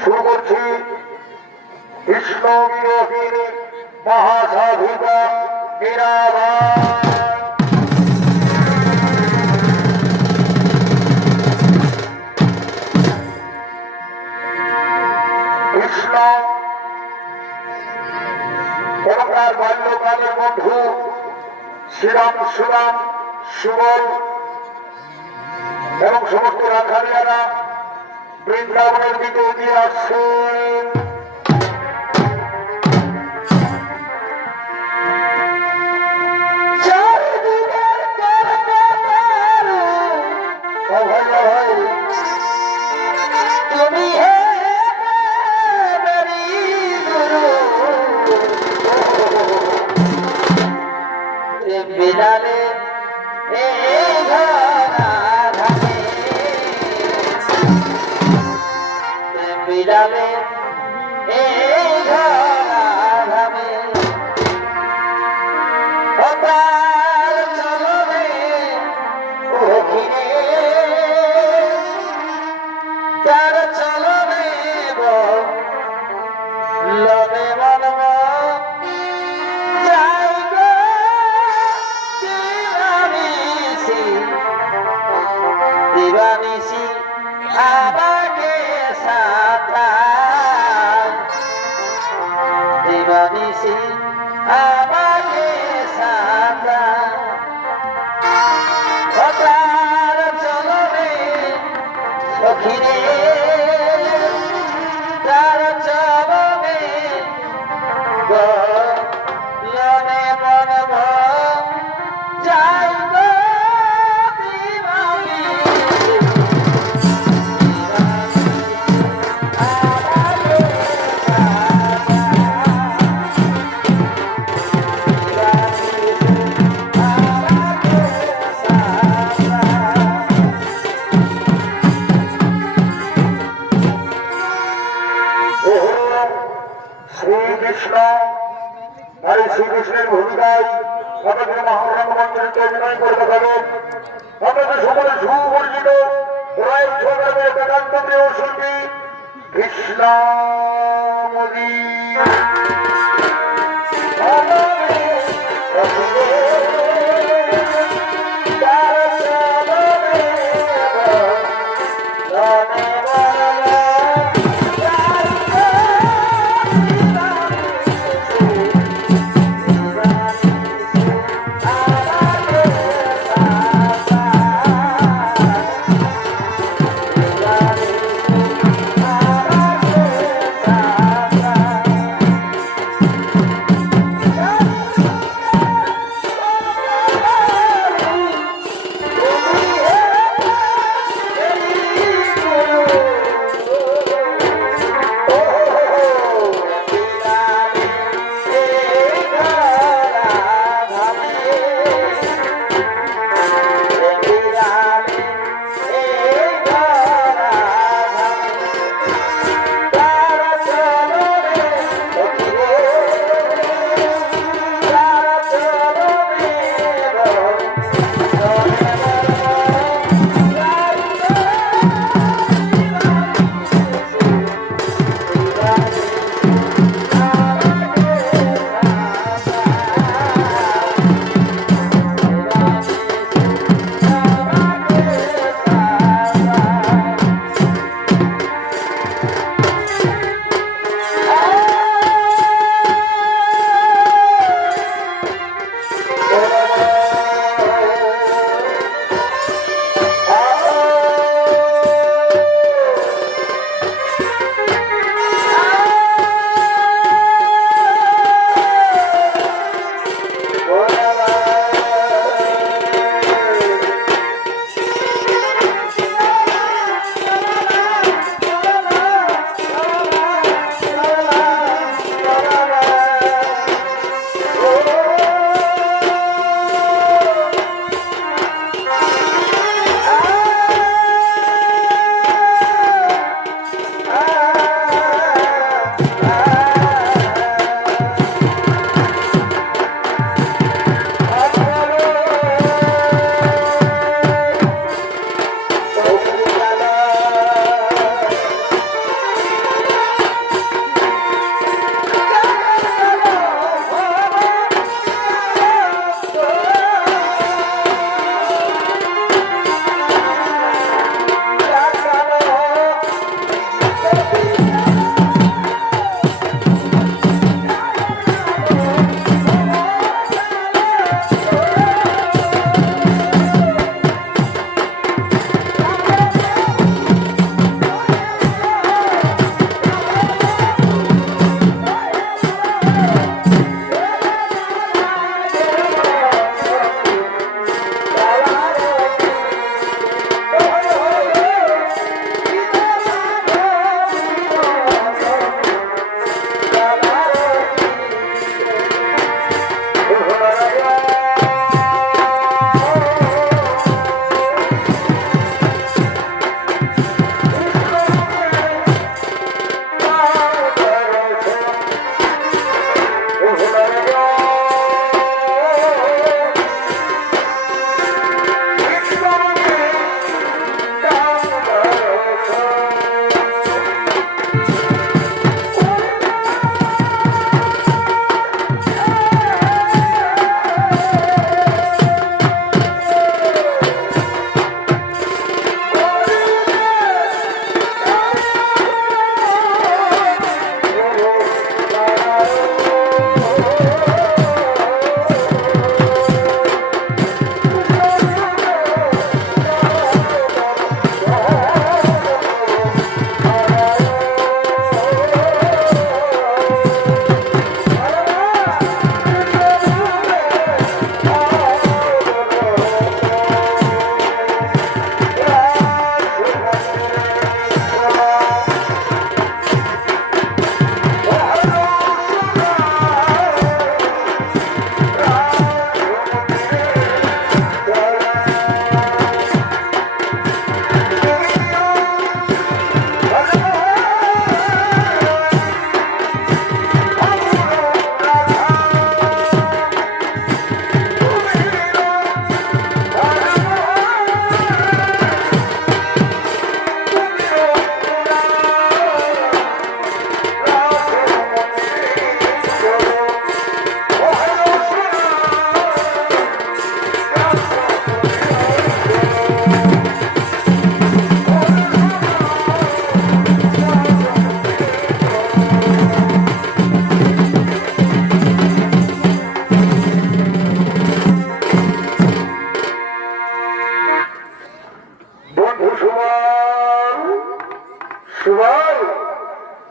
শুরু করছি কৃষ্ণ বিরোহীর মহাসাধুকা মীরাবাই। কৃষ্ণ ওনার বাল্যকালের বন্ধু শ্রীরাম সুরাম সুবল এবং সমস্ত রাখালিয়ারা বৃন্দাবনের দিকে এগিয়ে আসছেন। তুমি বিড়ালে বিড়ালে তার চলবে লবে মানব দিবানিসি আমাকে সাতায় দিবানিসি আমাকে সাতায় তার চলবে সখিরে তার চলবে লনে মনব যাইব শ্রীকৃষ্ণ আর শ্রীকৃষ্ণের ভূমিকায় আমাদের মহাপ্রাণ মন্ত্রীকে অভিনয় করে দেখাবেন আমাদের সকলে সুপরিচিত রায় ছোটের একান্ত প্রিয় শিল্পী কৃষ্ণ মোদী।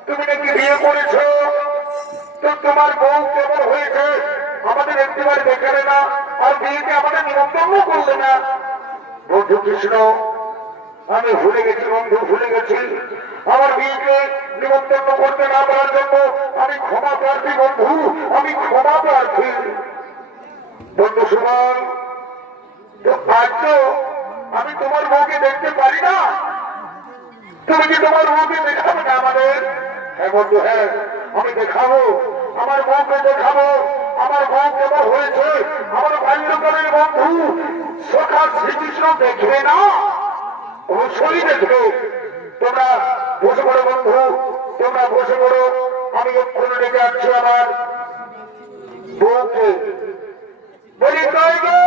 তুমি নাকি বিয়ে করেছো, তো তোমার বউ কেমন হয়েছে আমাদের একটিবার দেখালে না, আর বিয়েতে আমাদের নিমন্ত্রণ করলে না। বন্ধু কৃষ্ণ, আমি ভুলে গেছি বন্ধু, ভুলে গেছি। আমার বিয়েকে নিমন্ত্রণ করতে না পারার জন্য আমি ক্ষমা প্রার্থী বন্ধু, আমি ক্ষমা প্রার্থী। বন্ধু সুমন, আজ তো আমি তোমার বউকে দেখতে পারি না, তুমি কি তোমার বউকে দেখাবে না আমাদের? হ্যাঁ বন্ধু, হ্যাঁ আমি দেখাবো, আমার বউকে দেখাবো। আমার বউ কেমন হয়েছে আমার বাল্যকালের বন্ধু সখা শ্রীকৃষ্ণ দেখবে না? অবশ্যই দেখবে। তোমরা বসে পড়ো বন্ধু, তোমরা বসে পড়ো। আমি এক্ষুনি ডেকে যাচ্ছি আমার বউকে। বলি তাই গো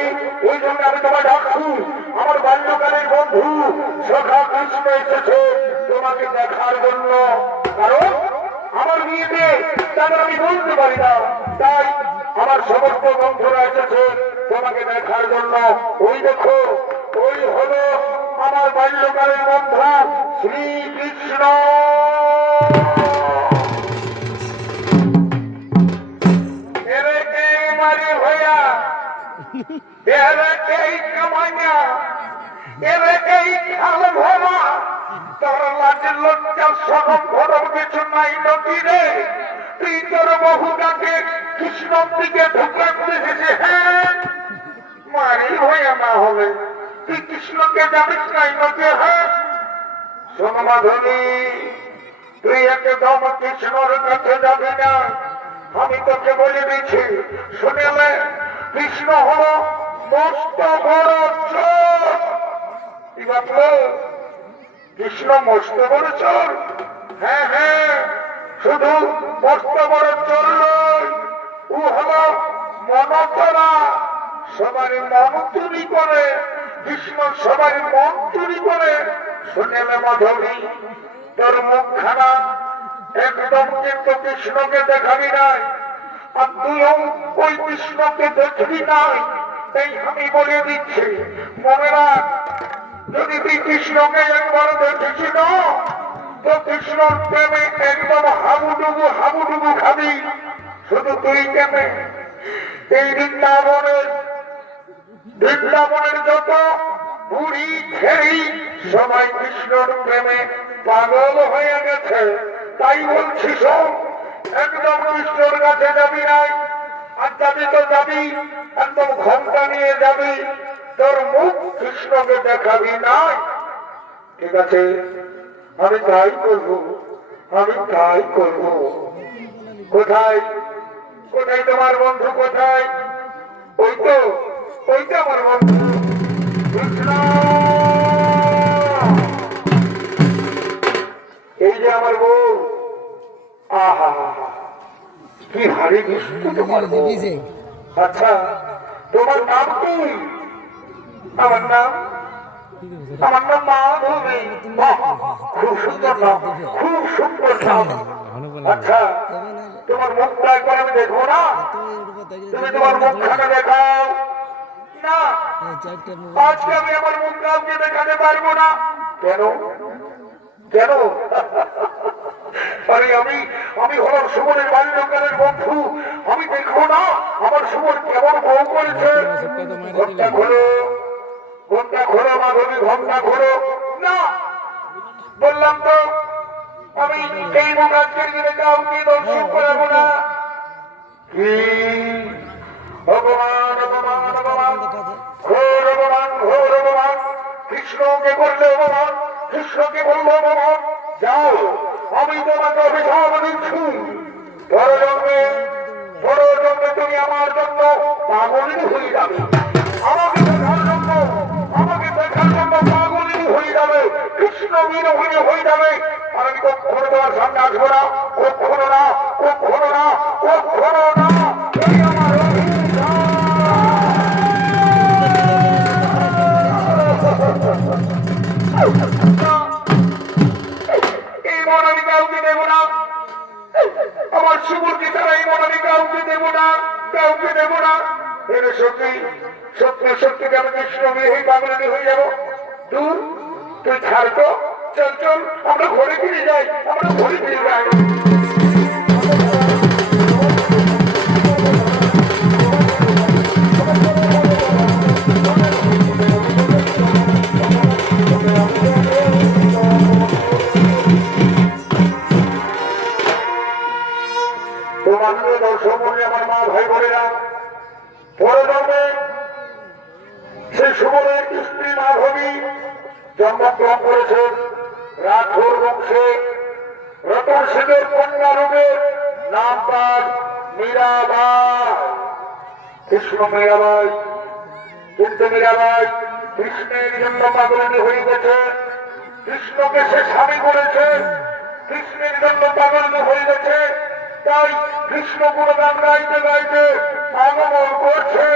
মাধবী, এই জন্য আমি তোমায় ডাকছি। আমার বাল্যকালের বন্ধু সখা কৃষ্ণ এসেছে তোমাকে দেখার জন্য। কারণ আমার বিয়েতে তাদের আমি বলতে পারি না, তাই আমার সমস্ত বন্ধুরা এসেছে তোমাকে দেখার জন্য। ওই দেখো, ওই হলো আমার বাল্যকালের বন্ধু শ্রীকৃষ্ণ। কিছু নাই নদীরে, তুই তোর বহুটাকে কৃষ্ণর দিকে ঢুকে পড়েছে। হ্যাঁ মারি হইয়া না হবে, তুই কৃষ্ণকে জানিস নাই নদী। হ্যাঁ শোন মাধবী, তুই একদম কৃষ্ণর কাছে যাবি না, আমি তোকে বলে দিচ্ছি। শুনেলে কৃষ্ণ হল মস্ত বড় চোর। কি ভাবলো? কৃষ্ণ মস্ত বড় চোর? হ্যাঁ হ্যাঁ, শুধু মস্ত বড় চোর নয়, ও হল মনচরা। সবার মন চুরি করে কৃষ্ণ, সবার মন চুরি করে। শুনেলে মাধবী, তোর মুখখানা একদম কিন্তু কৃষ্ণকে দেখাবি নাই, আর তুইও ওই কৃষ্ণকে দেখবি নাই। তাই আমি বলে দিচ্ছি, মনে রাখ, যদি তুই কৃষ্ণকে একবার দেখেছি না, তো কৃষ্ণর প্রেমে একদম হাবুডুবু হাবুডুবু খাবি। শুধু তুই কেমে এই বৃন্দাবনের যত বুড়ি ছেড়ি সবাই কৃষ্ণর প্রেমে পাগল হয়ে গেছে। তাই বলছি, শোন, একদম কৃষ্ণর কাছে যাবি নাই, আর যাবি তো যাবি একদম ঘন্টা নিয়ে যাবি, তোর মুখ কৃষ্ণকে দেখাবি নাই। ঠিক আছে, আমি তাই করবো, আমি তাই করবো। কোথায় কোথায় তোমার বন্ধু? কোথায়? ওই তো, ওই তো আমার বন্ধু কৃষ্ণ। এই যে আমার বউ, আহা কি হাড়ি মিষ্টি তোমার বউ। আচ্ছা, তোমার নাম কি? আমার নাম মাধবী। খুব সুন্দর নাম, খুব সুন্দর নাম। আচ্ছা, তোমার মুখটা একবার আমি দেখবো না? তুমি তোমার মুখখানা দেখাও না। আজকে আমি আমার মুখ কাউকে দেখাতে পারবো না। কেন? কেন? আরে আমি হলাম সুমনের বাল্যকালের বন্ধু, আমি দেখবো না আমার সুমন কেমন বউ করেছে? ঘন্টা খোলো, ঘন্টা খোলো মাধবী, ঘন্টা খোলো। না, বললাম তো আমি এই মুখ আজকের দিনে কাউকে দর্শন করাবো না। কি ভগবান, ভগবান, ভগবান, ঘোর ভগবান, ঘোর ভগবান। কৃষ্ণকে করলে ভগবান, কৃষ্ণকে বললো ভগবান, যাও, আমি তোমাকে অভিশাপ দিচ্ছি। পরজন্মে তুমি আমার জন্য পাগলিনী হয়ে যাবে। আমাকে দেখার জন্য পাগলিনী হয়ে যাবে, কৃষ্ণ বিরোহিনী হয়ে যাবে। আর আমি কখনো তোমার সামনে আসবো না, কখনো না, কখনো না, কখনো না। এই মন আমি কাউকে দেবো না, আমার সুমূর্তি ছাড়া এই মন আমি কাউকে দেবো না, কাউকে দেবো না। সত্যি সত্যি সত্যি আমি কৃষ্ণ বিরোহী পাগলিনী হয়ে যাবো। দূর, তুই ছাড় তো, চল চল, আমরা ঘরে ফিরে যাই, আমরা ঘরে ফিরে যাই। তোমাকে দর্শন করলে আমার মা ভাই বোনেরা, পরজন্মে সেই সুমনের স্ত্রী মাধবী জন্মগ্রহণ করেছেন রাঠোর বংশে। রতন সেনের কন্যা রূপে নাম তার মীরাবাই, কৃষ্ণ মীরাবাই। কিন্তু মীরাবাই কৃষ্ণের জন্য পাগলিনী হয়ে গেছে, কৃষ্ণকে সে স্বামী করেছে, কৃষ্ণের জন্য পাগলিনী হয়ে গেছে। তাই কৃষ্ণ গুণগান গাইতে গাইতে আগমন করছে।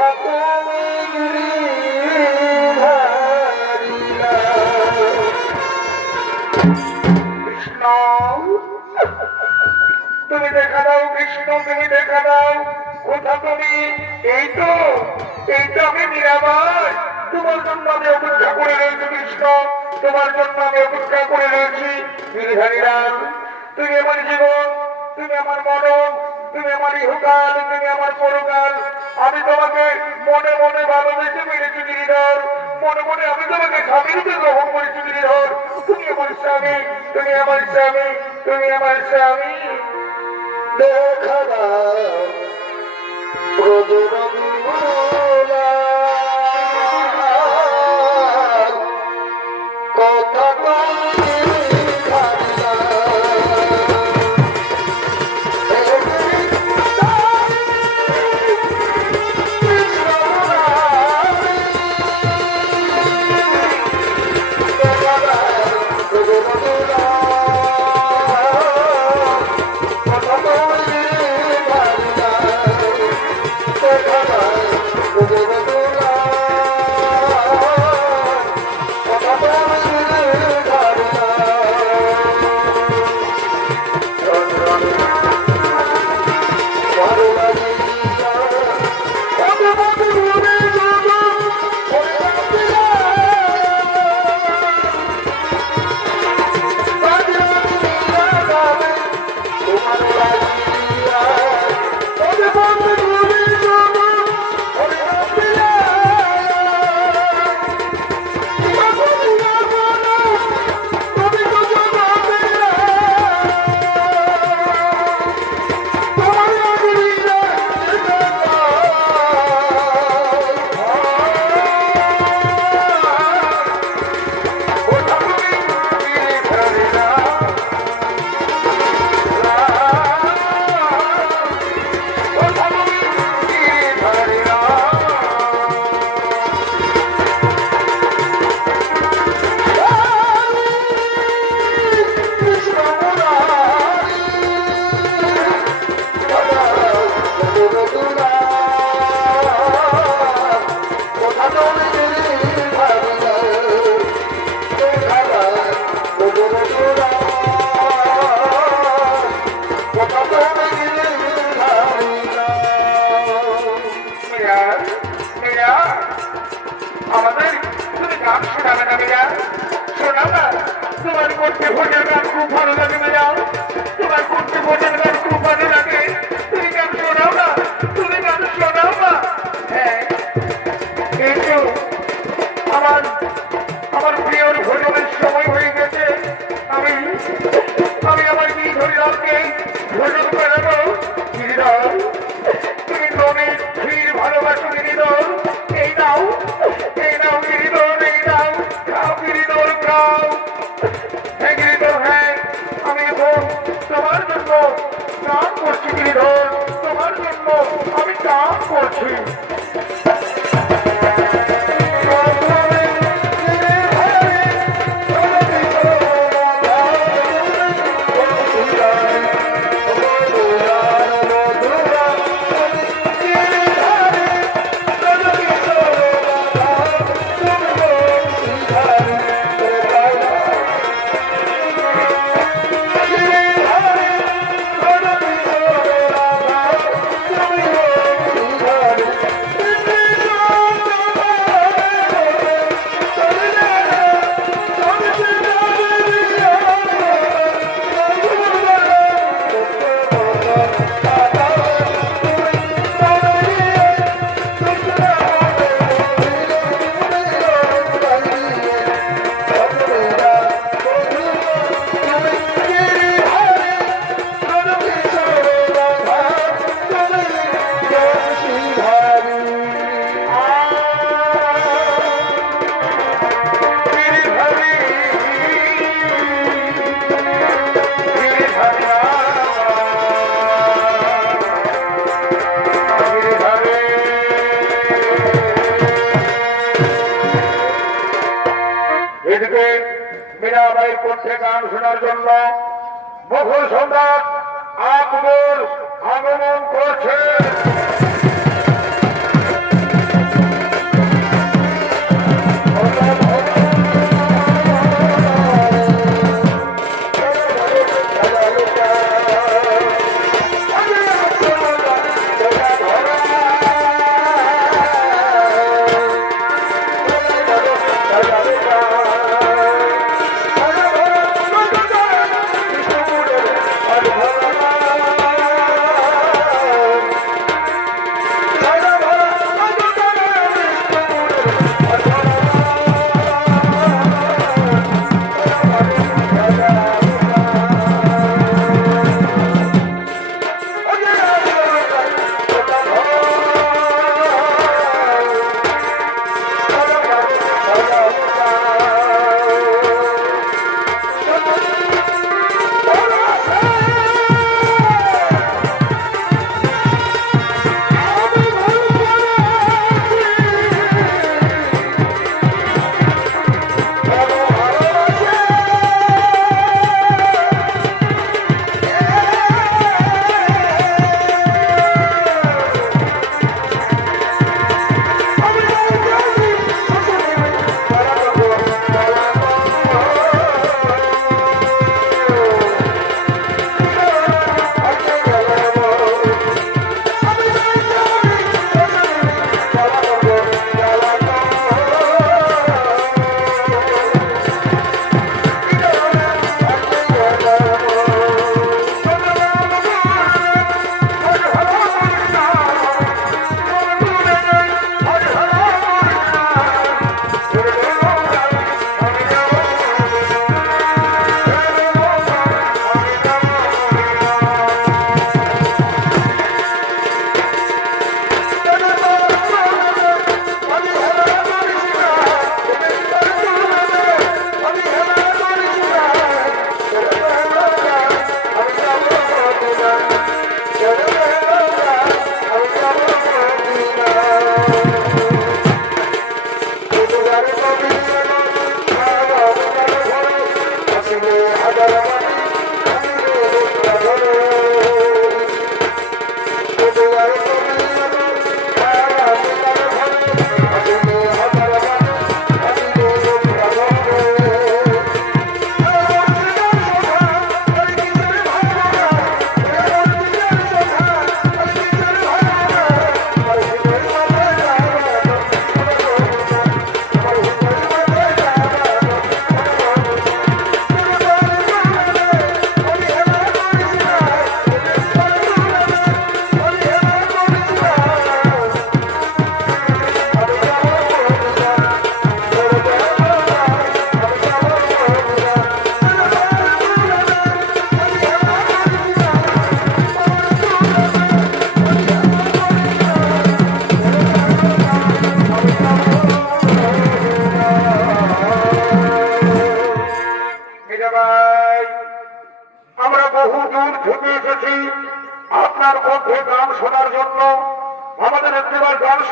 কোথা তুমি গিরিধারিলা। কৃষ্ণ তুমি দেখা দাও, কৃষ্ণ তুমি দেখা দাও, কোথা তুমি? এই তো আমি মীরাবাই, তোমার জন্য আমি অপেক্ষা করে রয়েছি কৃষ্ণ, তোমার জন্য আমি অপেক্ষা করে রয়েছি। গিরিধারীলাল তুমি আমার জীবন, তুমি আমার মরণ, তুমি আমার ইহকাল, তুমি আমার পরকাল। আমি তোমাকে মনে মনে ভালোবেসে মেরেছি গিরিধর, মনে মনে আমি তোমাকে স্বামীরূপে গ্রহণ করেছি গিরিধর। তুমি আমার স্বামী, তুমি আমার স্বামী, তুমি আমার স্বামী। দেখা দাও ব্রজরঙ্গলা, কথা আমাদের তুমি গান শোনাবে না মেয়া, শোনাও না। তোমার করতে ভোজের গান খুব ভালো লাগে মেয়া, তোমার করতে ভোজের গান খুব ভালো লাগে। তুমি গান শোনাও না, তুমি গান শোনাও না। হ্যাঁ কিন্তু আমার প্রিয়র ভোজনের সময় হয়ে গেছে। আমি আমার গিরিধরীলালকে ভোজন করাবো। গিরিধর তুমি মনের ভিড় ভালোবাসো গিরিধর, এই নাও গিরিধর, এই নাও, খাও গিরিধর খাও। হ্যাঁ গিরিধর, হ্যাঁ আমি এখন তোমার জন্য গান করছি গিরিধর, তোমার জন্য আমি গান করছি। এদিকে মীরাবাইয়ের কণ্ঠে গান শোনার জন্য মুঘল সম্রাট আকবর আগমন করছে।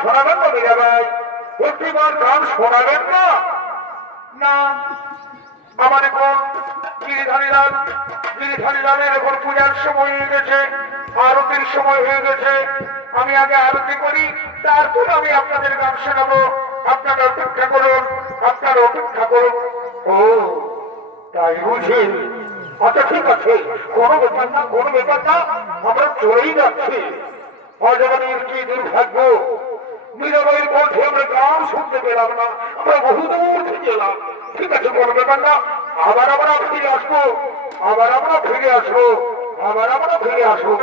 শোনাবেন না মিরা ভাই? একটিবার গান শোনাবেন না? না, আমার এখন গিরিধারী লালের এখন পূজার সময় হয়ে গেছে, আরতির সময় হয়ে গেছে। আমি আগে আরতি করি, তারপর আমি আপনাদের গান শোনাবো। আপনারা অপেক্ষা করুন, আপনারা অপেক্ষা করুন। ও তাই বুঝি? আচ্ছা ঠিক আছে, কোনো ব্যাপার না, কোনো ব্যাপার না, আমরা চলেই যাচ্ছি। অজগণের কি দুর্ভাগ্য, মীরাবাইয়ের কণ্ঠে আমরা গান শুনতে পেলাম না, আমরা বহু দূর থেকে এলাম। ঠিক আছে, কোনো ব্যাপার না, আবার আমরা ফিরে আসবো, আবার আমরা ফিরে আসবো, আবার আমরা ফিরে আসবো।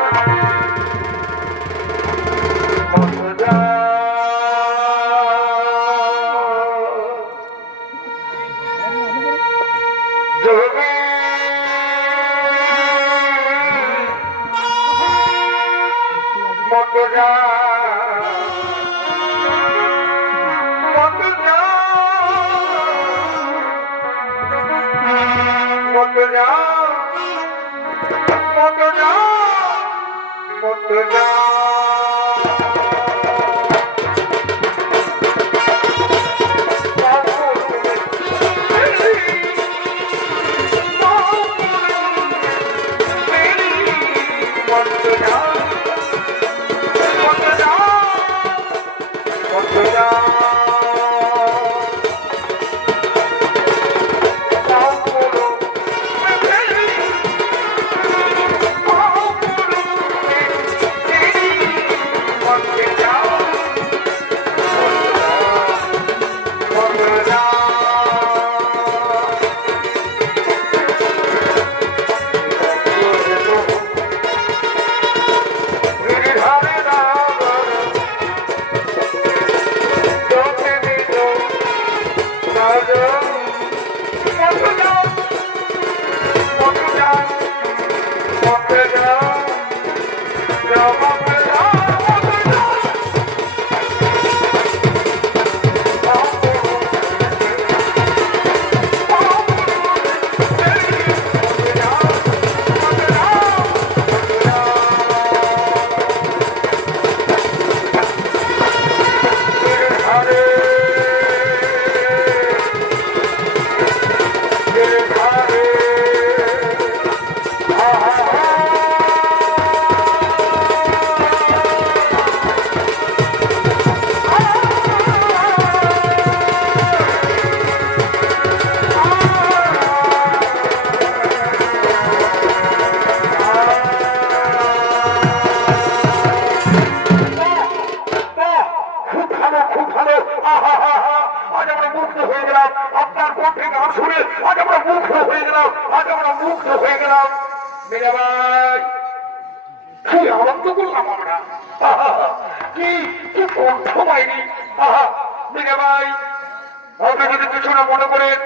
মনে করেন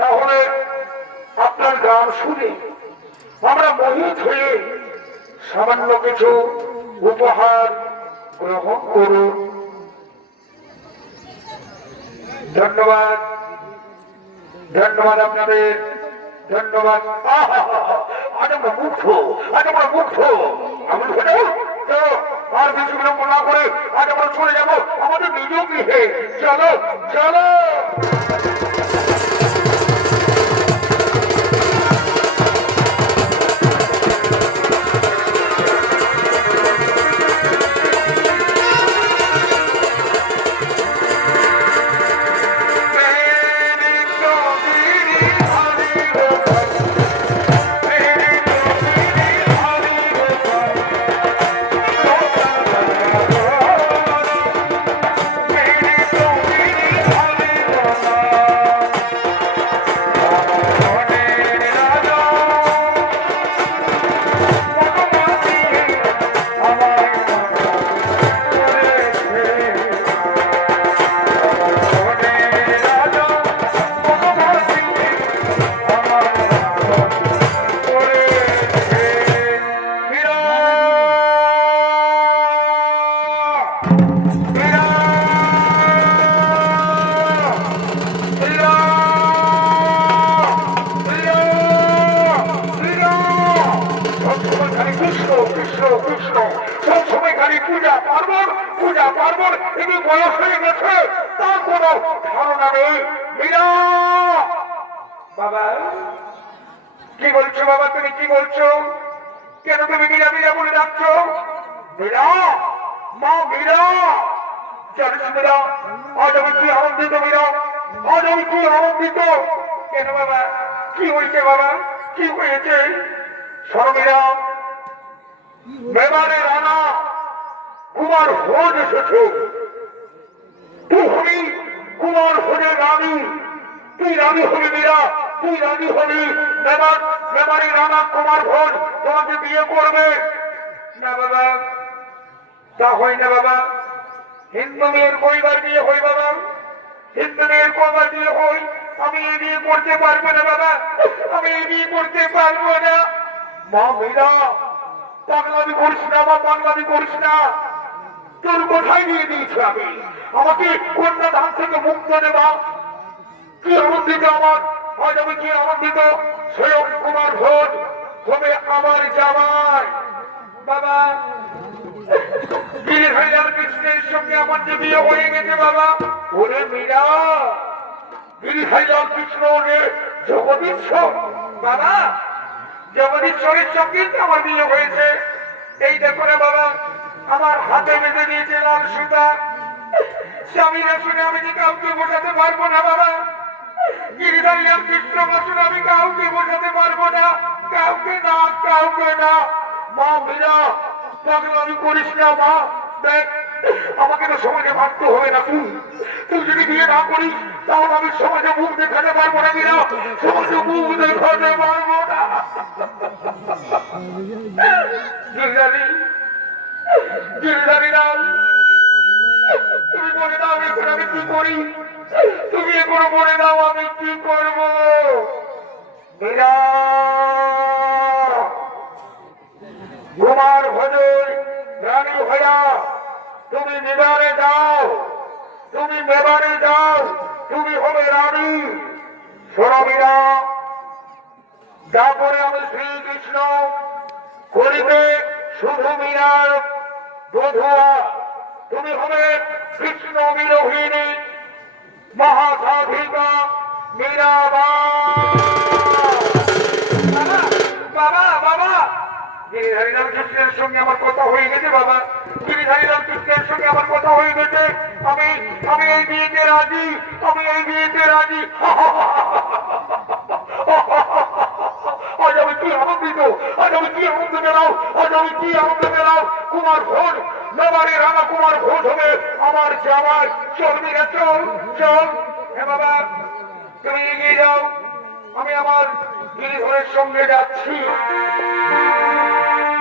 তাহলে আপনার গান শুনে আমরা মোহিত হয়ে সামান্য কিছু উপহার গ্রহণ করুন। ধন্যবাদ, ধন্যবাদ আপনাদের, ধন্যবাদ। আজ আমরা মুগ্ধ, আজ আমরা মুগ্ধ। আমি আর কিছু বিলম্ব না করে আজ আমরা চলে যাবো আমাদের নিজ গৃহে। চলো চলো। কোনো ধারণা নেই। মীরা, বাবা কি বলছো বাবা? তুমি কি বলছো? কেন তুমি মীরা মীরা বলে ডাকছো? মীরা, মা মীরা, জানিস মীরা, আজ আমি কি আনন্দিত মীরা, আজ আমি কি আনন্দিত। কেন বাবা? কি হয়েছে বাবা? কি হয়েছে? শোনো মীরা, মেবারে রানা কুমার ভোজ এসেছে। তুই হবি কুমার ভোজের রানী। তুই রানী হবি মীরা, তুই রানী হবি। মেবারে রানা কুমার ভোজ তোমাকে বিয়ে করবে। না বাবা, তা হয় না বাবা। হিন্দু মেয়ের কইবার বিয়ে হই বাবা, হিন্দু মেয়ের কইবার বিয়ে হই। আমি এই বিয়ে করতে পারবো না বাবা, আমি এই বিয়ে করতে পারবো না। মা মীরা, পাগলামি করিস না মা, পাগলামি করিস না। তোর কোথায় নিয়ে দিয়েছি আমি? আমাকে কন্যা ধান থেকে মুক্ত দেবা। কি আনন্দিত আমার, আজ আমি কি আনন্দিত। স্বয়ং কুমার ভোজ হবে আমার জামাই। বাবা গিরিধারীলাল কৃষ্ণের সঙ্গে আমার যে বিয়ে হয়ে গেছে বাবা। ওরে মীরা, গিরিধারীলাল কৃষ্ণ রে জগদীশ্বর বাবা, জগদীশ্বরের সঙ্গে তো আমার বিয়ে হয়েছে। এই দেখো না বাবা, আমার হাতে বেঁধে দিয়েছে লাল সুতা। স্বামীরা শুনে আমি যে কাউকে বোঝাতে পারবো না বাবা। গিরিধারীলাল কৃষ্ণ শুনে আমি কাউকে বোঝাতে পারবো না, কাউকে না, কাউকে না। মা মীরা, পাগলামি করিস না মা। দেখ, আমাকে তো সমাজে ভাবতে হবে না। তুই যদি বিয়ে না করিস তাহলে আমি সমাজে মুখ দেখাতে পারবো না মীরা, সমাজে মুখ দেখাতে পারবো না। গিরিধারী, গিরিধারীলাল, তুমি বলে দাও এখন আমি কি করি। তুমি এখন বলে দাও আমি কি করবো। মীরা, কুমার ভোজের রানী হইয়া তুমি মেবারে যাও, তুমি মেবারে যাও, তুমি হবে রানী। শোনো মীরা, তারপরে আমি শ্রীকৃষ্ণ করিবে শুধু মীরার বধুয়া। তুমি হবে কৃষ্ণ বিরোহিনী মহাসাধিকা মীরাবাই। বাবা, বাবা, বাবা, গিরিধারীলাল কৃষ্ণের সঙ্গে আমার কথা হয়ে গেছে বাবা। গিরিধারীলাল কৃষ্ণের সঙ্গে আমার কথা হয়ে গেছে। আমি আমি এই বিয়েতে রাজি, আমি এই বিয়েতে রাজি। আজ আমি কি আনন্দিত, আজ আমি কি আনন্দ পেলাম, আজ আমি কি আনন্দ পেলাম। কুমার ভোজ, মেবারে রানা কুমার ভোজ হবে আমার জামাই। চল মীরা, চল চল। হ্যাঁ বাবা, তুমি এগিয়ে যাও, আমি আমার গিরিধরের সঙ্গে যাচ্ছি।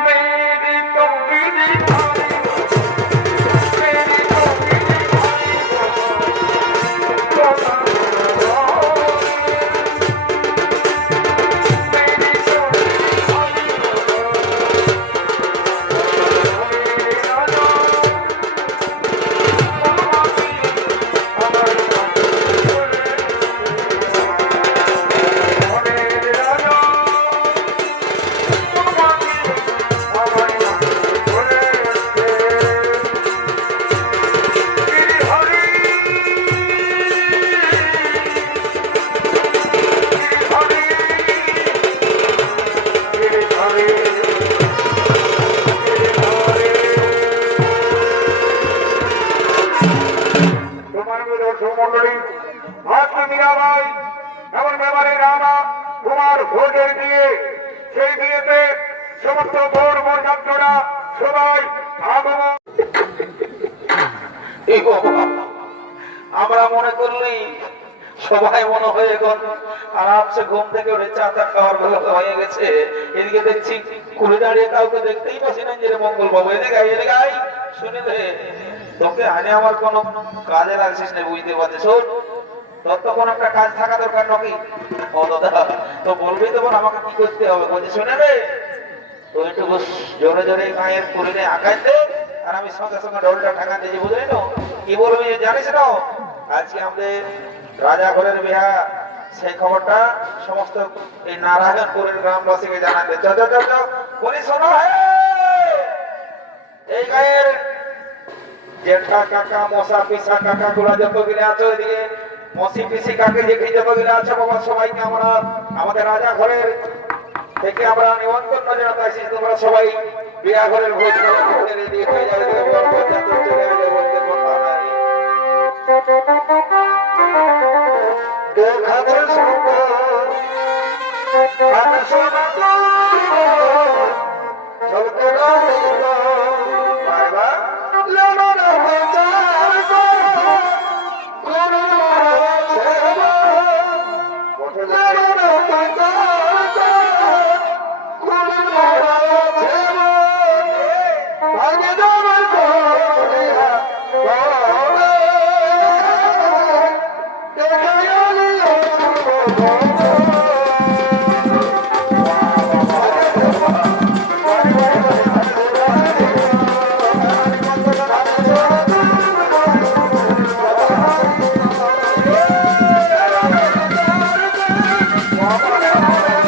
মেরি তো গিরিধারী, মেরি তো গিরিধারী, মেরি তো মন্ডলী, আজকে মীরাবাই এমন মেবারে রানা কুমার ভোজের বিয়ে। সেই বিয়েতে সমস্ত বোর বরযাত্রীরা সবাই আগমন। আমরা মনে করলি সবাই মনে হয়ে গেল আরামসে ঘুম থেকে উঠে চা চা খাওয়ার ব্যবস্থা হয়ে গেছে। এদিকে দেখছি খুলে দাঁড়িয়ে কাউকে দেখতেই পাচ্ছি না যে মঙ্গল বাবু। এদিকে এদিকে আই, শুনে রে, তোকে আনে আমার কোনো কাজে লাগছিস না, বুঝতে পারছিস? তোর তো কোনো একটা কাজ থাকা দরকার নাকি? ও দাদা, তো বলবি তখন আমাকে কি করতে হবে। বলছি শুনে রে, তো একটু জোরে জোরে গায়ের পুরিনে আঁকাই দে, আর আমি সঙ্গে সঙ্গে ডোলটা ঠাকা দিয়েছি, বুঝলি না? কি বলবি জানিস না? আজকে আমাদের রাজা ঘরের বিহা, সেই খবরটা সমস্ত এই নারায়ণপুরের গ্রামবাসীকে জানাতে। বলি শোনো, এই গায়ের জেঠা কাকা মশা পিসা কাকা গুলা যত গিলে আছে ওইদিকে মসি পিসি কাকে দেখি যত গিলে আছে বাবা সবাইকে আমরা আমাদের রাজা ঘরের থেকে আমরা নিমন্ত্রণ জানাতে আসি তোমরা সবাই বিয়া ঘরের ভোজ রেডি হয়ে যাবে চলে আসবে বলতে কথা নাই দেখাতে সুন্দর কানে শোনা চলতে গাইল বাবা লেমন বিচার কোন সেবা লেমন বিচার কোন সেবা আগে যাবে কোরিয়া কোরে দেখাইলি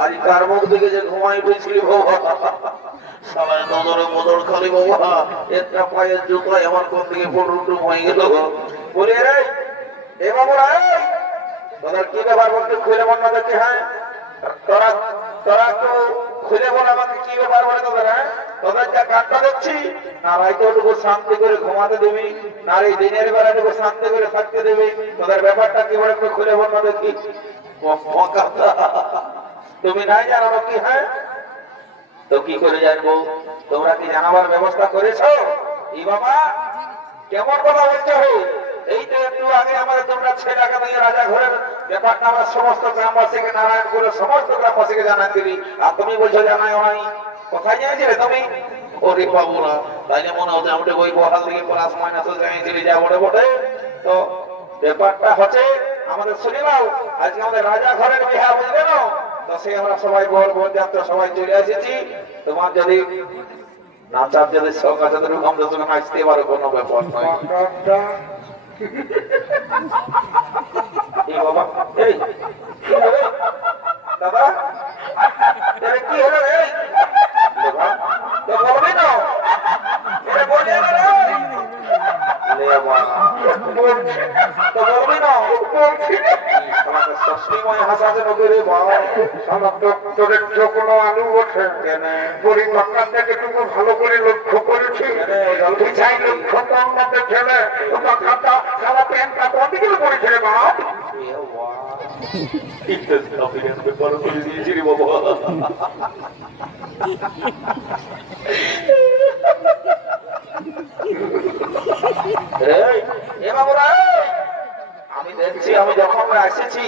আজ কার মুখ থেকে যে ঘুমাই পেয়েছিলি বাবা সবাই নজরে মজর খালি বাবা একটা পায়ের জুতায় আমার কোন দিকে পটুটুম হয়ে গেল বলে রে এ বাবুরা তোদের কি ব্যাপার বলতে খুলে মন না দেখে হ্যাঁ তোরা তোরা তো খুলে বল আমাকে কি ব্যাপার বলে তোদের হ্যাঁ তোদের যা কাঠটা দেখছি না রাইতে ওটুকু শান্তি করে ঘুমাতে দিবি না এই দিনের বেলাটুকু শান্তি করে থাকতে দিবি তোদের ব্যাপারটা কি বলে একটু খুলে বল না দেখি তুমি নাই জানো কি হ্যাঁ তো কি করে জানবো তোমরা কি জানাবার ব্যবস্থা করেছো ই বাবা কেমন কথা বলছো এই তো একটু আগে আমাদের তোমরা ছেলেকে নিয়ে রাজা ঘরের ব্যাপারটা আমরা সমস্ত গ্রামবাসীকে নারায়ণপুরের সমস্ত গ্রামবাসীকে জানাই দিবি আর তুমি বলছো জানাই নাই কোথায় জানিয়েছিলে তুমি ওরে বাবুরা তাইলে মনে হচ্ছে আমাদের ওই বহাল দিকে পড়াশ মাইনাসও জানিয়েছিলি যা বটে বটে তো ব্যাপারটা হচ্ছে আমাদের শুনে নাও আজকে আমাদের রাজা ঘরের বিহা বুঝলে না তো সে আমরা সবাই বল যাত্রা সবাই চলে এসেছি তোমার যদি নাচার যদি শখ আছে তো আমরা তোকে নাচতে পারো কোনো ব্যাপার নয় এই বাবা এই কি হলো দাদা কি হলো রে তো বলবি না এটা বলে না রে তো বলবি না রে বাবা। আমার দপ্তরের কোনো আলু ওঠে কেন? বলি দোকান থেকে তুমি ভালো করে লক্ষ্য করেছি তুই চাই লক্ষ্য কম মধ্যে ছেলে দোকানটা সারা প্যান্টটা কোন দিকে পড়েছে রে বাপ ব্যাপার করে দিয়েছি রে বাবা। আমি দেখছি আমি যখন এসেছি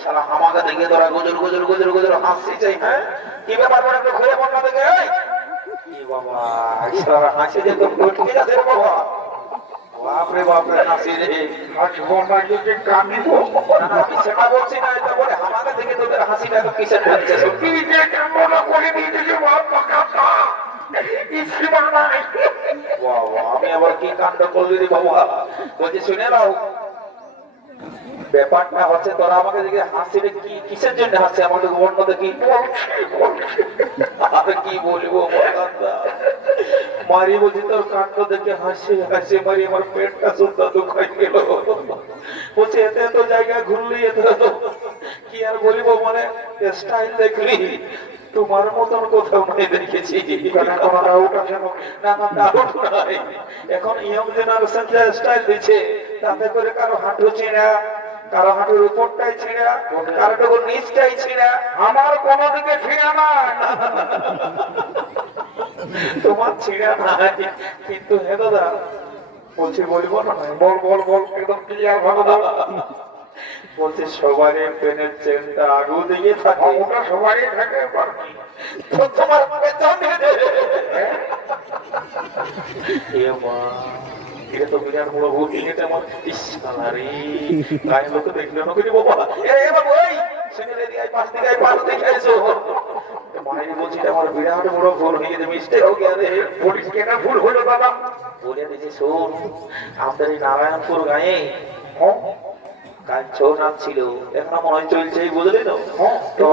সারা আমাকে দেখে তোরা গুজর গুজর গুজর গুজর হাসছি চাই। হ্যাঁ কি ব্যাপার করে একটু ঘুরে মন না দেখে বাবা সারা হাসি যে তো ঠিক আছে রে বাবা। বাপরে বাপরে হাসি রে। হাসবো না যদি কাঁদিব আমি সেটা বলছি না, এটা বলে আমাকে দেখে তোদের হাসিটা তো কিসের হচ্ছে? তুই যে কেমন করে দিয়েছিস বাপ দোকানটা আমি আবার কি কাণ্ড করলি রে বাবা। বলছি শুনে নাও ব্যাপারটা হচ্ছে তোরা আমাকে দেখে হাসিলে কি কিসের জন্য হাসছে আমাকে বর্ণ দেখি। আমি কি বলবো মারি বলছি তোর কাণ্ড দেখে হাসি হাসি মারি আমার পেটটা সুদ্ধা দুঃখাই গেল। বলছে এতে এত জায়গা ঘুরলি এত কি আর বলিব মানে স্টাইল দেখলি তোমার মতন কোথাও নাই দেখেছি। এখন ইয়ং জেনারেশন যে স্টাইল দিচ্ছে তাতে করে কারো হাঁটু ছিঁড়া, কারো হাঁটুর উপরটাই ছিঁড়া, কারো টুকু নিচটাই ছিঁড়া। আমার কোনো দিকে ছিঁড়া না তোমার ছিঁড়া নাই কিন্তু হে দাদা বলছি বলবো না বল বল বল একদম ক্লিয়ার ভাবে বল বলছি সবারই পেনের চেনটা আগু দিয়ে থাকে ওটা সবারই থাকে তো তোমার পেছনে এটা তো বিরাট বড় ভুল। এটা আমার ইসালারি গায়ের লোকে দেখলে না করি বাবা বাবু এই সেখানে পাশ দিকে পাশ দিকে এসো মায়ের বলছি আমার বিরাট বড় ভুল হয়ে গেছে মিস্টেক হয়ে গেছে। পুলিশ কেন ভুল হলো দাদা বলে দিয়েছি শোন আমাদের এই নারায়ণপুর গায়ে কাল ছৌ নাচ ছিল এখন মনে হয় চলছে বুঝলি তো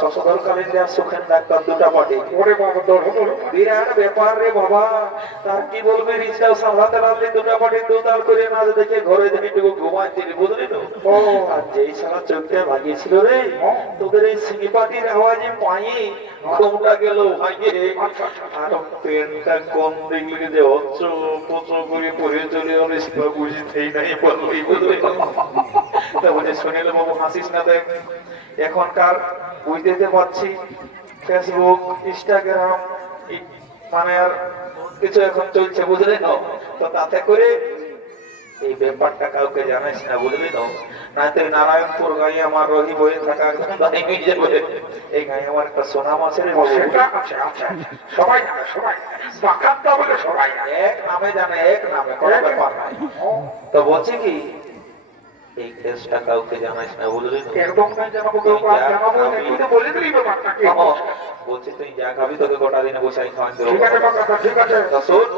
শশধরকালীন সুখেন ডাক্তার দুটা পাটে বিরাট ব্যাপার রে বাবা। তার কি বলবে রিচটাও সামলাতে রাখলে দুটা পাটে দুতাল করে নাচ দেখে ঘরে যেটুকু ঘুমাচ্ছিল বুঝলি তো। আর যেই সারা চোখটা ভাগিয়েছিল রে তোদের এই সিনি পাটির আওয়াজে পায়ে ঘুমটা গেল ভাইয়ে। আর পেনটা কোন দিকে যে অচ্ছ পচ করে পরে চলে হলে সেটা বুঝতেই নাই বললি বুঝলি তো। শুনিলে বাবু হাসিস না দেখ এখনকার বুঝতে পারছি ফেসবুক ইনস্টাগ্রাম মানে আর কিছু এখন চলছে বুঝলি না। তো তাতে করে এই ব্যাপারটা কাউকে জানাইস না বুঝলি তো। না তো নারায়ণপুর গাঁয়ে আমার রহি বয়ে থাকা এই গাঁয়ে আমার একটা সুনাম আছে রে বাবু। সবাই জানে সবাই বলে সবাই এক নামে জানে এক নামে কোনো ব্যাপার নাই। তো বলছি কি এই কেসটা কাউকে জানাইস না বুঝলি তো। একদম নাই জানাবো একটু বলে দিলি ব্যাপারটাকে বলছি তুই যা খাবি তোকে গোটা দিনে বসাই খাওয়ান দেবো। ঠিক আছে কাকা ঠিক আছে শোন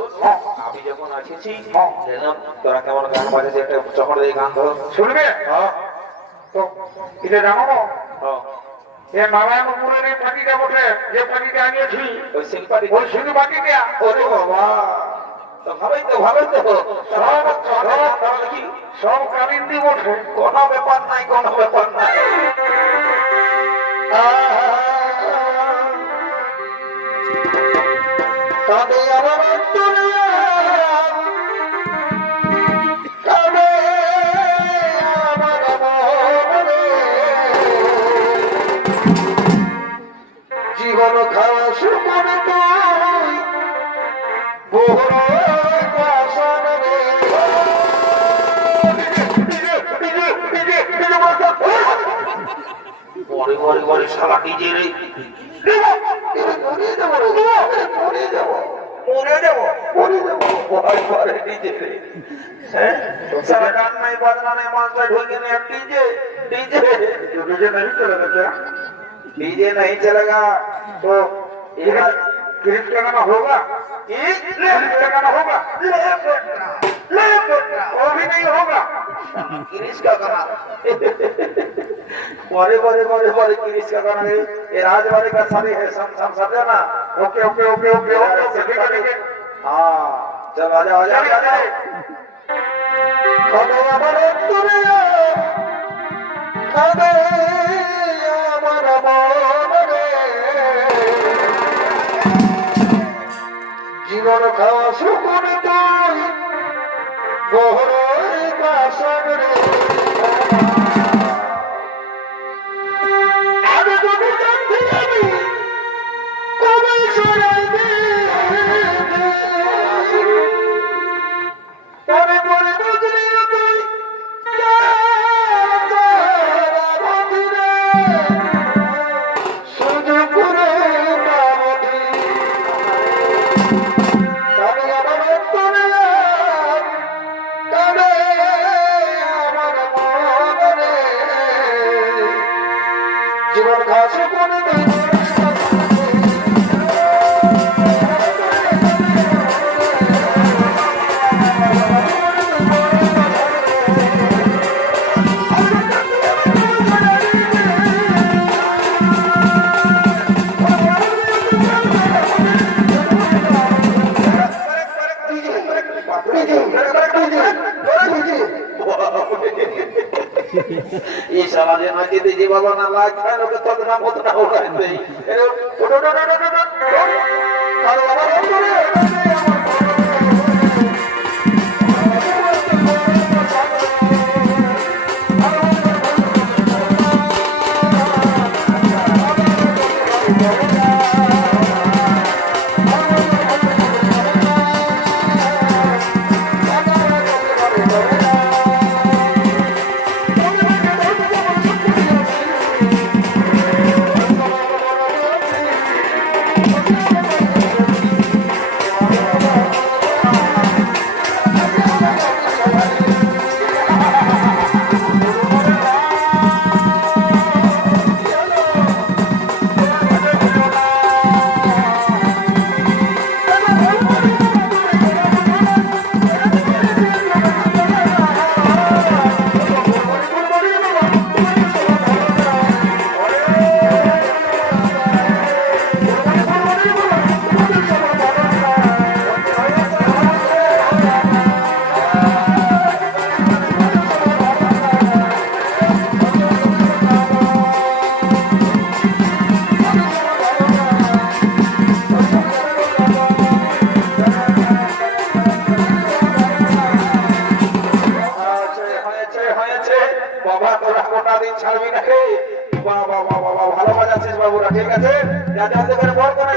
আমি যখন আসেছি তোরা কেমন গান বাজাচ্ছি একটা চকর দিয়ে গান ধর শুনবে তো এটা জানো হ্যাঁ এ নারায়ণপুরের এই পার্টিটা বটে যে পার্টিটা আনিয়েছি ওই সিংপাটি ওই শুধু পার্টিটা ওরে বাবা তো ভালোই তো ভালোই তো সব কালিন্দি বটে কোনো ব্যাপার নাই কোনো ব্যাপার নাই। তবে আমার অন্তরে তবে আমার মনে জীবন খাওয়া সুমনে তুই বহু বাসন রে পরে পরে পরে সারা ডিজে রে সারা গান নাই বাজনা নাই মাঝে ঢুকে নিয়ে ডিজে ডিজে डीजे नहीं चलेगा तो क्रिस लगाना होगा लगाना होगा वो भी नहीं होगा क्रिस का गाना बड़े बड़े बड़े बड़े क्रिस का गाना है ये राजवाड़ी का सारी है समझा ना। Okay okay okay okay okay हाँ चल आजा आजा आजा कदे আমার খাওয়া শুকুন তুই বহরই কাশন রে আমি যদি জানতে আমি কবে সরাইবে পরে পরে বুঝলি তুই শুধু করে বাবুটি আমি আমার অন্তরে কাঁদে আমার মনে জীবন ঘাসে কোনে এই সমাজে নদী যে বাবা না লাগছে ওকে তত না মত না উঠাই দেই আর আমার অন্তরে বাবা তোরা গোটা দিন ছাড়বি না রে বাবা বাবা ভালো বাজাচ্ছিস বাবুরা ঠিক আছে যা যা করে বল করে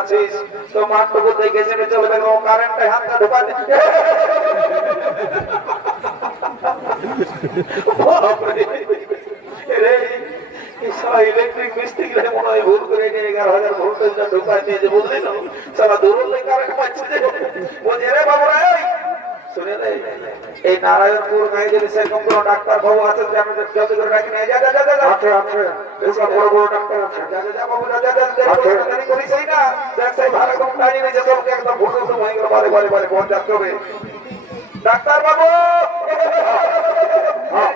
আছিস তো মাঠটুকু দেখে শুনে চলবে না, কারেন্টে হাতটা ঢোকা দে। বাপরে, রে, এই শালা ইলেকট্রিক মিস্ত্রি মনে হয় ভুল করে নিয়ে 11,000 ভোল্টেজটা ঢোকায় দিয়েছে, বুঝলি না? সারা দূরলে কারেন্ট পাচ্ছে যে, বলছে রে বাবুরা, শুনে রে, এই নারায়ণপুর গায়ে যদি সেরকম কোনো ডাক্তার বাবু আছে আমি জলদি করে ডাকি নিয়ে যা যা যা যা। আছে আছে, এসব বড় বড় ডাক্তার আছে। যা যা যা বাবু, যা যা যা, দেরি করিস না, দেখ সেই ভালো কোন গাড়ি নিয়েছে সবকে একদম ভোটের তো হয়ে গেল, বারে বারে বারে ফোন যাচ্ছে হবে। ডাক্তার বাবু, হ্যাঁ,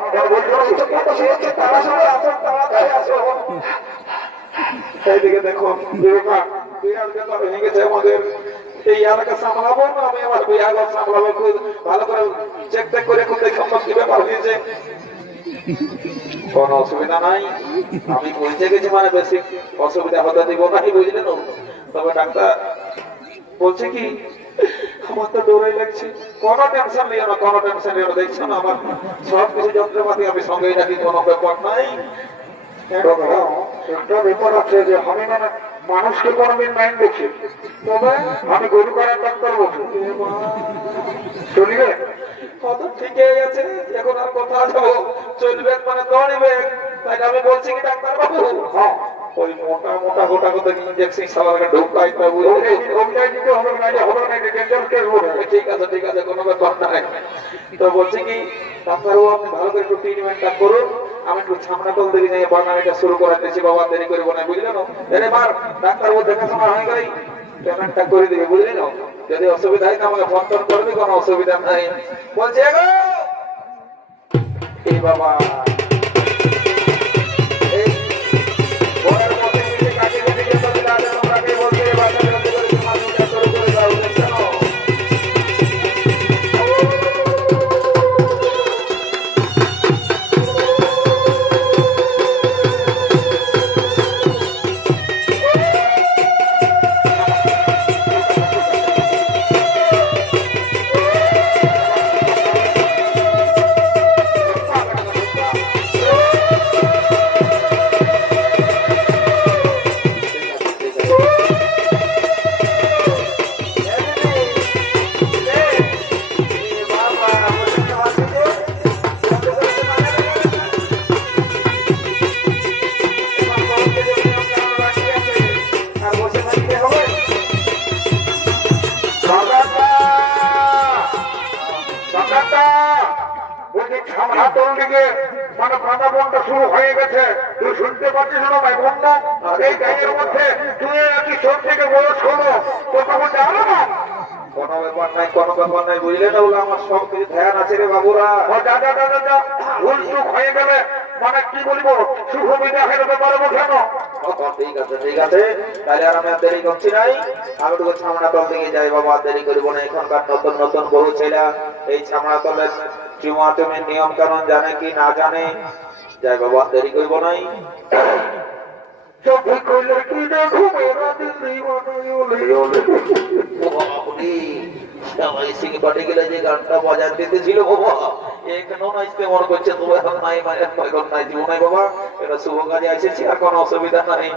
তাড়াতাড়ি আসুন, তাড়াতাড়ি আসুন। এইদিকে দেখো, বিরাট ব্যাপার হয়ে গেছে আমাদের। এই এলাকা সামলাবো না আমি আমার বিয়াঘর সামলাবো, খুব ভালো করে চেক টেক করে খুব দেখে কি ব্যাপার হয়েছে। কোন অসুবিধা নাই, আমি বুঝতে গেছি, মানে বেশি অসুবিধা হতে দিব নাই, বুঝলেন? তবে ডাক্তার বলছে কি আমার তো ডোরাই লাগছে। কোনো টেনশন নিও না, কোনো টেনশন নিও না, দেখছো না আমার সব কিছু যন্ত্রপাতি আমি সঙ্গেই রাখি, কোনো ব্যাপার নাই। একটা ব্যাপার আছে যে আমি মানে মানুষকে কোনোদিন মাইন্ড দেখি, তবে আমি গরু করার ডাক্তার বলছি, চলিবে? কত ঠিক হয়ে গেছে, এখন আর কথা যাবো চলবে মানে দৌড়িবে। তাই আমি বলছি কি ডাক্তার বাবু, হ্যাঁ, ওই মোটা মোটা গোটা গোটা ইঞ্জেকশন সবাইকে ঢুকাই পাবো। ওইটাই দিতে হবে না, হবে না, ডেঞ্জারাস কেস বলে। ঠিক আছে ঠিক আছে, কোনো ব্যাপার নাই। তো বলছি কি ডাক্তারবাবু আপনি ভালো করে একটু ট্রিটমেন্টটা করুন, আমি একটু সামনে তল দিকে যাই বার্নারিটা শুরু করে দিচ্ছি, বাবা দেরি করবো না, বুঝলেন? এবার ডাক্তারবাবু দেখাশোনা হয়ে গেলেই পেমেন্টটা করে দিবে, বুঝলেন? যদি অসুবিধা হয় তো আমাকে ফোন টোন করবি, কোনো অসুবিধা নাই। বলছে গো এই বাবা, এই ঘরের মধ্যে কিছু কাকে কেটে যেতে হবে, রাজার কাকে বলছে বাচ্চা জলদি করে মানুষটা শুরু করে দাও, দেখছেন? মানে কাঁদা বনটা শুরু হয়ে গেছে, তুই শুনতে পাচ্ছিস না ভাই বন্ধু? এই গায়ের মধ্যে তুই একটি ছোট থেকে বয়স হলো, তোর কথা জানো না? কোনো ব্যাপার নাই, কোনো ব্যাপার নাই, বুঝলে না? ওগুলো আমার সব কিছু ধ্যান আছে রে বাবুরা। ভুল চুক হয়ে গেলে মানে কি বলবো, শুভ বিদায় হয়ে যেতে পারবো কেন? ঠিক আছে ঠিক আছে, তাহলে আর আমি আর দেরি করছি নাই, আমি তো ছামড়া তল দিকে যাই বাবা, আর দেরি করবো না। এখনকার নতুন নতুন বহু ছেলে এই ছামড়া তলের চুমাচুমের নিয়ম কানুন জানে কি না জানে, যাই বাবা, দেরি করবো নাই। চোখে কইলে কি দেখো মেরা দিল দিওয়ানা ওলে ওলে। সবাই সিঙ্গে পাঠে গেলে যে গানটা বাজার দিতেছিল বাবা, এখানেও নাচতে মন করছে, তবু এখন নাই, এখন নাই, জীবন নাই বাবা, এটা শুভ কাজে এসেছি, আর কোনো অসুবিধা নাই।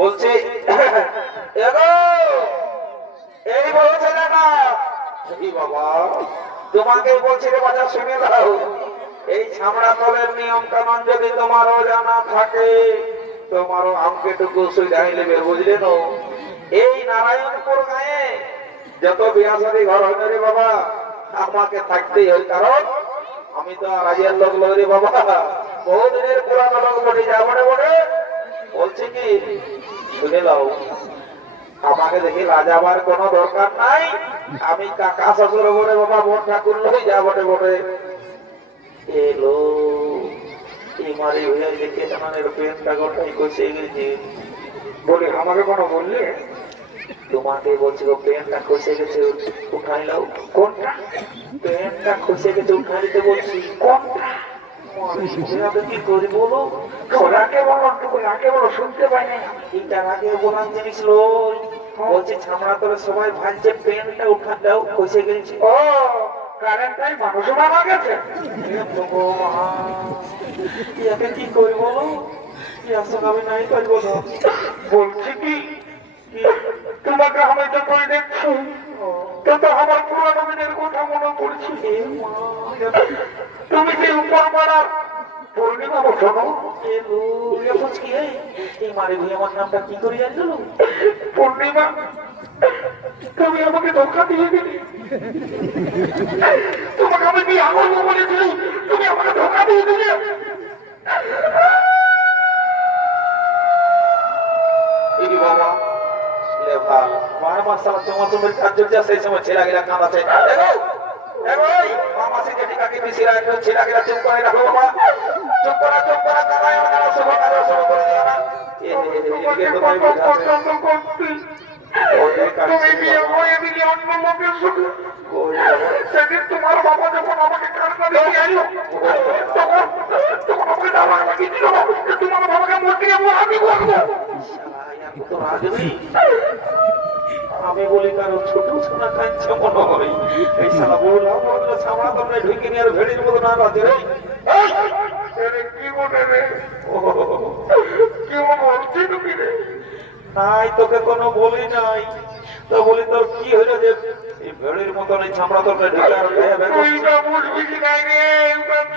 বলছে এই বলছে না বাবা, তোমাকে বলছি রে বাজার, শুনে দাও, এই ছামড়া তলের নিয়ম কানুন যদি তোমারও জানা থাকে, তোমারও আমকেটুকু সুবিধাই নেবে, বুঝলে না? এই নারায়ণপুর গায়ে যত বিয়া শাদী ঘর হয় রে বাবা, আমাকে থাকতেই হয়, কারণ আমি তো রাজিয়ার লোক লোক রে বাবা, বহুদিনের পুরানো লোক বটে, যা বটে বটে। বলছে কি শুনে নাও, আমাকে দেখে লাজাবার কোনো দরকার নাই, আমি কাকা শ্বশুর বলে বাবা, বোন ঠাকুর লোক, যা বটে বটে। এলো এমারে হয়ে দেখে মানে পেনটা গোটাই কষে গেছে। বলি আমাকে কোনো বললি? তোমাকে বলছি গো, পেনটা খসে গেছে, উঠাই নাও। কোনটা? পেনটা খসে গেছে, উঠাই নিতে বলছি। কোনটা? কি করি বলো? ওরাকে বলো, ওরাকে বলো, শুনতে পাই না। এইটার আগে বলার জিনিস লই, বলছি ছামড়া তলে সবাই ভাবছে পেনটা উঠা দাও, খসে গেছে। ও কারেন্টটাই মানুষ মারা গেছে। ইয়াকে কি করি বলো? ইয়ার সঙ্গে আমি নাই পারবো না। বলছি কি কি তোমাকে আমি যতই দেখছি তত আমার পুরানো দিনের কথা মনে পড়ছে। তুমি যে উপর পাড়ার পূর্ণিমা বসো না? এই মারে ভাই আমার নামটা কি করে জানলো? পূর্ণিমা, তুমি আমাকে ধোকা দিয়ে দিলে। তোমাকে আমি বিয়ে করবো বলেছিলি, তুমি আমাকে ধোকা দিয়ে দিলে। বাবা লে ভাল মার মাসালা তোমার তোমার কাজ চলছে সেই সময় ছেলেগিরা কাঁদাছে। মামা সিকে টিকাকে বেশি রাখবে, ছেলেগিরা চুপ করে রাখো বাবা, চুপ করা কাঁদায় না, শুভ করে দিও না। তোমাকে কত পছন্দ করছি, তুমি বিয়ে হয়ে দিলে অন্য লোকের সাথে। সেদিন তোমার বাবা যখন আমাকে কান্না দিয়ে আইলো, তখন আমাকে দাওয়া লাগিয়েছিল যে তোমার বাবাকে মরতে আমি করবো। আমি বলি কারো ছোট ছোট কাঁদছে মনে হয়, এই শালা বললাম ছামড়া তোমরা ঢুকে নিয়ে আর ভেড়ির মতো না বাজে রে। কি মনে রে, কি বলছি তুমি রে? নাই তোকে কোনো বলি নাই, তো বলি তোর কি হলো যে এই ভেড়ির মতন এই ছামড়া তোমরা ঢুকে আর তুইটা বুঝবি কি নাই রে,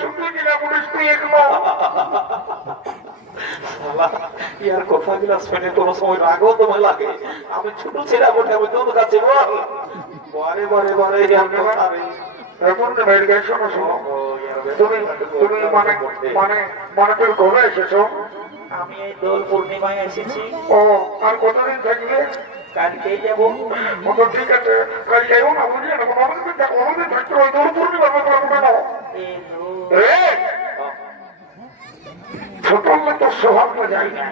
ছোট কিনা বলিস তুই একবার। ইয়ার কথাগুলা শুনে কোনো সময় রাগও তোমার লাগে। আমি ছোট ছেলে বটে, আমি তোর কাছে বল বারে বারে বারে এখন মেডিকেল শোনো শোনো, তুমি তুমি মানে মানে মানে তোর ঘরে এসেছো? আমি এই দোল পূর্ণিমায় এসেছি। ও, আর কতদিন থাকবে? কালকেই যাবো। তো ঠিক আছে, কাল যাইও না, বুঝলি না? অনেকদিন থাকতে হয়, দোল পূর্ণিমার ব্যাপার কেন রে? ছোট তো স্বভাবটা যাই না।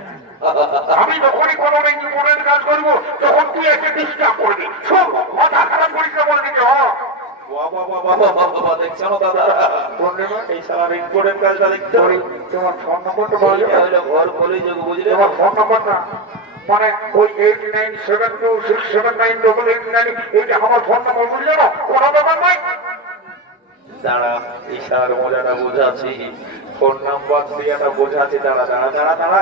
আমি যখনই কোনো মনের কাজ করবো তখন তুই এসে ডিস্টার্ব করবি, সব মাথা খারাপ করিস না বলবি যে দেখছো না দাদা, এই সালার ইম্পর্টেন্ট কাজটা দেখতে তোমার ফোন নম্বরটা বলা যাবে? ঘর বলেই যোগ বুঝলে, তোমার ফোন নম্বরটা মানে ওই 8972679089, এইটা আমার ফোন নম্বর, বুঝলে না? কোনো ব্যাপার নয়। দাঁড়া, এই সালার মজাটা বোঝাচ্ছি, ফোন নাম্বার দিয়াটা বোঝাচ্ছি। দাঁড়া দাঁড়া দাঁড়া দাঁড়া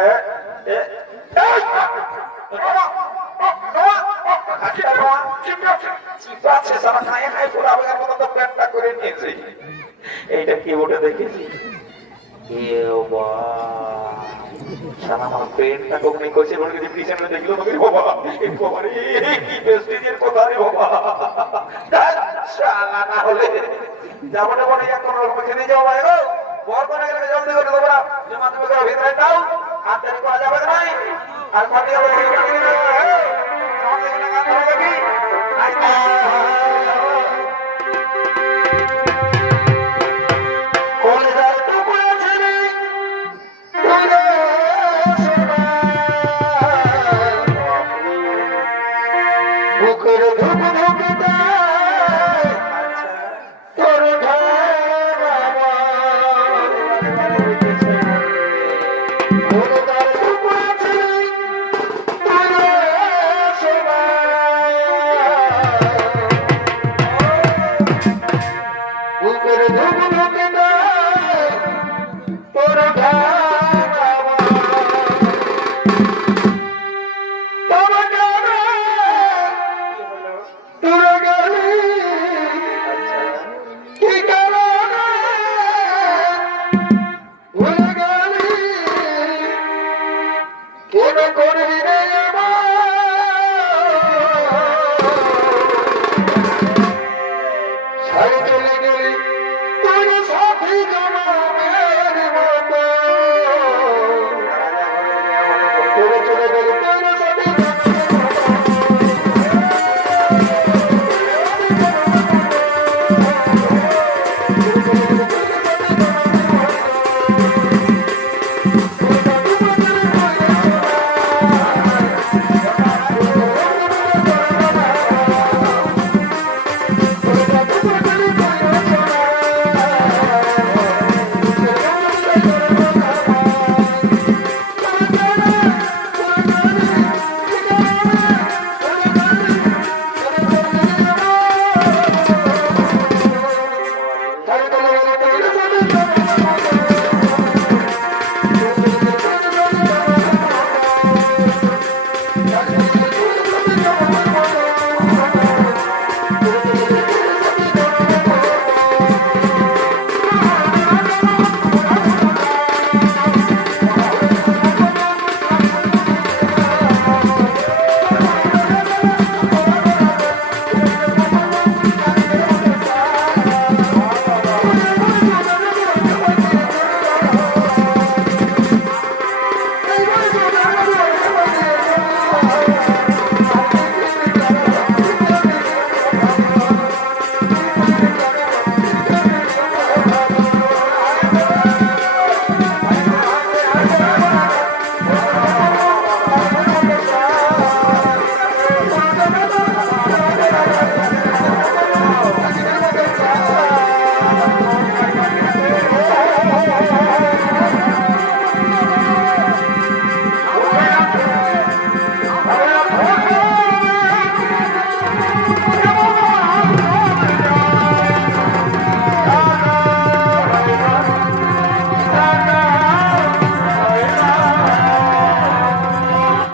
এইটা কি ওটা দেখেছি? আমার পেনটা কখনই করছে পিছনে দেখলো বাবা, কথা রে বাবা। না হলে যাবো না বলে এখন খেতে যাবো ভাই গো, বর করে গেলে জলদি করে দেবো না, জমা তুমি করে ভিতরে দাও, আর দেরি করা যাবে না। আর পাঠিয়ে বুকের ধুক ধুক